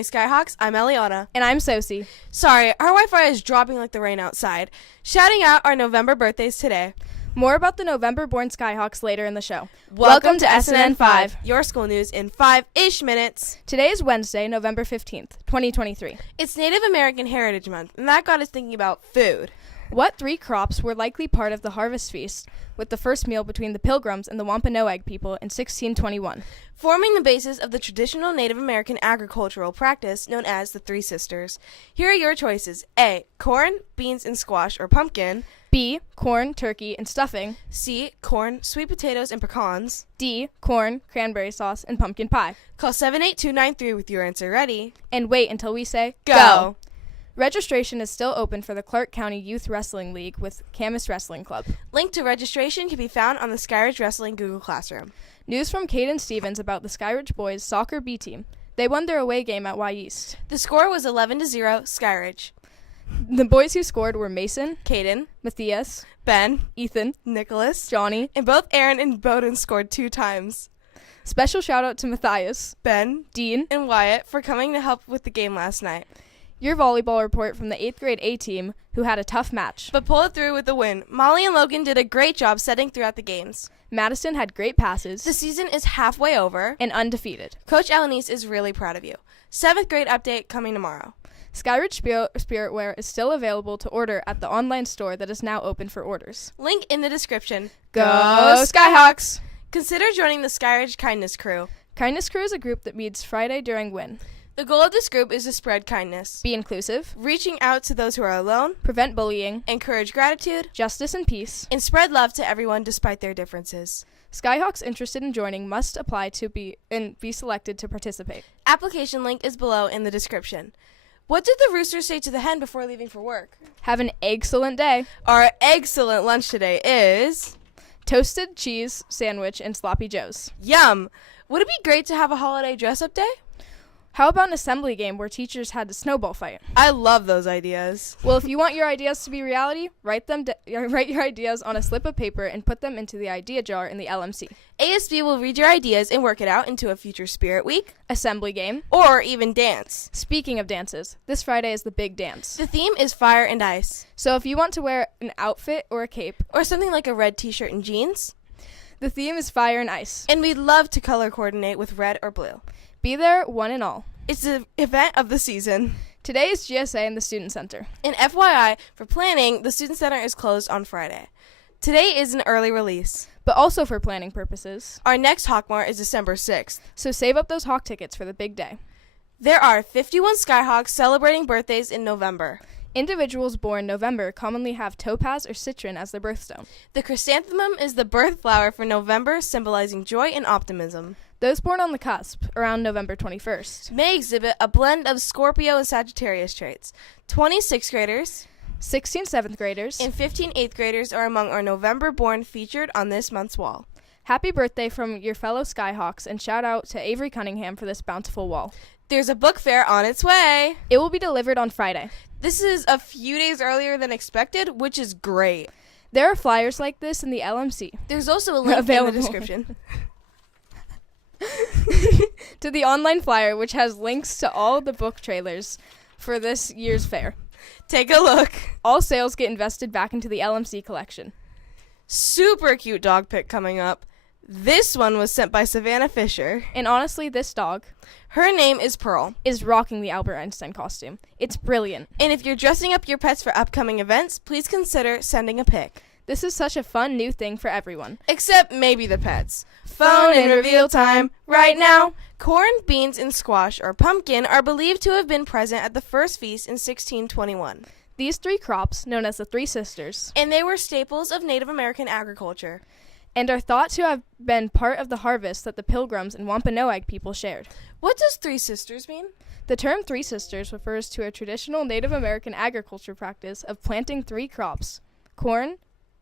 Skyhawks, I'm Elianna. And I'm Sosie. Sorry, our Wi-Fi is dropping like the rain outside. Shouting out our November birthdays today. More about the November-born Skyhawks later in the show. Welcome to SNN5, your school news in 5-ish minutes. Today is Wednesday, November 15th, 2023. It's Native American Heritage Month, and that got us thinking about food. What three crops were likely part of the harvest feast with the first meal between the Pilgrims and the Wampanoag people in 1621? Forming the basis of the traditional Native American agricultural practice known as the Three Sisters. Here are your choices. A. Corn, beans, and squash or pumpkin. B. Corn, turkey, and stuffing. C. Corn, sweet potatoes, and pecans. D. Corn, cranberry sauce, and pumpkin pie. Call 78293 with your answer ready. And wait until we say Go! Registration is still open for the Clark County Youth Wrestling League with Camas Wrestling Club. Link to registration can be found on the Skyridge Wrestling Google Classroom. News from Caden Stevens about the Skyridge boys soccer B team. They won their away game at Y East. The score was 11-0 Skyridge. The boys who scored were Mason, Caden, Matthias, Ben, Ethan, Nicholas, Johnny, and both Aaron and Bowden scored 2 times. Special shout out to Matthias, Ben, Dean, and Wyatt for coming to help with the game last night. Your volleyball report from the 8th grade A team, who had a tough match. But pulled through with the win. Molly and Logan did a great job setting throughout the games. Madison had great passes. The season is halfway over. And undefeated. Coach Alanis is really proud of you. 7th grade update coming tomorrow. Skyridge Spiritwear is still available to order at the online store that is now open for orders. Link in the description. Go Skyhawks! Consider joining the Skyridge Kindness Crew. Kindness Crew is a group that meets Friday during WIN. The goal of this group is to spread kindness, be inclusive, reaching out to those who are alone, prevent bullying, encourage gratitude, justice and peace, and spread love to everyone despite their differences. Skyhawks interested in joining must apply to be selected to participate. Application link is below in the description. What did the rooster say to the hen before leaving for work? Have an excellent day. Our excellent lunch today is toasted cheese sandwich and sloppy joes. Yum! Would it be great to have a holiday dress-up day? How about an assembly game where teachers had a snowball fight? I love those ideas. Well, if you want your ideas to be reality, write your ideas on a slip of paper and put them into the idea jar in the LMC. ASB will read your ideas and work it out into a future spirit week, assembly game, or even dance. Speaking of dances, this Friday is the big dance. The theme is fire and ice. So if you want to wear an outfit or a cape, or something like a red t-shirt and jeans, the theme is fire and ice. And we'd love to color coordinate with red or blue. Be there, one and all. It's the event of the season. Today is GSA in the Student Center. And FYI, for planning, the Student Center is closed on Friday. Today is an early release. But also for planning purposes. Our next hawkmart is December 6th. So save up those hawk tickets for the big day. There are 51 Skyhawks celebrating birthdays in November. Individuals born November commonly have topaz or citron as their birthstone. The chrysanthemum is the birth flower for November, symbolizing joy and optimism. Those born on the cusp, around November 21st, may exhibit a blend of Scorpio and Sagittarius traits. 20 6th graders, 16 7th graders, and 15 8th graders are among our November-born featured on this month's wall. Happy birthday from your fellow Skyhawks, and shout out to Avery Cunningham for this bountiful wall. There's a book fair on its way. It will be delivered on Friday. This is a few days earlier than expected, which is great. There are flyers like this in the LMC. There's also a link in the description. To the online flyer, which has links to all the book trailers for this year's fair. Take a look. All sales get invested back into the LMC collection. Super cute dog pic coming up. This one was sent by Savannah Fisher. And honestly, this dog, her name is Pearl, is rocking the Albert Einstein costume. It's brilliant. And if you're dressing up your pets for upcoming events, please consider sending a pic. This is such a fun new thing for everyone. Except maybe the pets. Phone and reveal time right now. Corn, beans, and squash or pumpkin are believed to have been present at the first feast in 1621. These three crops, known as the Three Sisters, and they were staples of Native American agriculture, and are thought to have been part of the harvest that the Pilgrims and Wampanoag people shared. What does Three Sisters mean? The term Three Sisters refers to a traditional Native American agriculture practice of planting three crops, corn,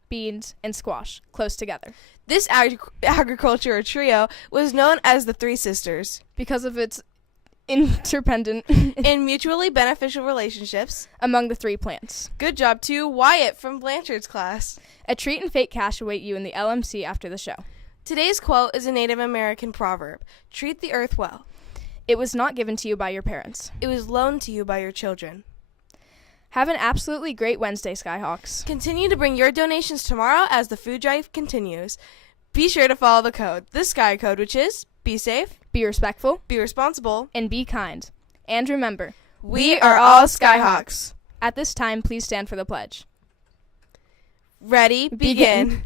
beans, and squash, close together. This agriculture trio was known as the Three Sisters because of its interdependent and mutually beneficial relationships among the three plants. Good job to Wyatt from Blanchard's class. A treat and fake cash await you in the LMC after the show. Today's quote is a Native American proverb, treat the earth well. It was not given to you by your parents. It was loaned to you by your children. Have an absolutely great Wednesday, Skyhawks. Continue to bring your donations tomorrow as the food drive continues. Be sure to follow the code, the Sky Code, which is be safe, Be respectful, be responsible, and be kind. And remember, we are all Skyhawks. At this time, please stand for the pledge. Ready, begin.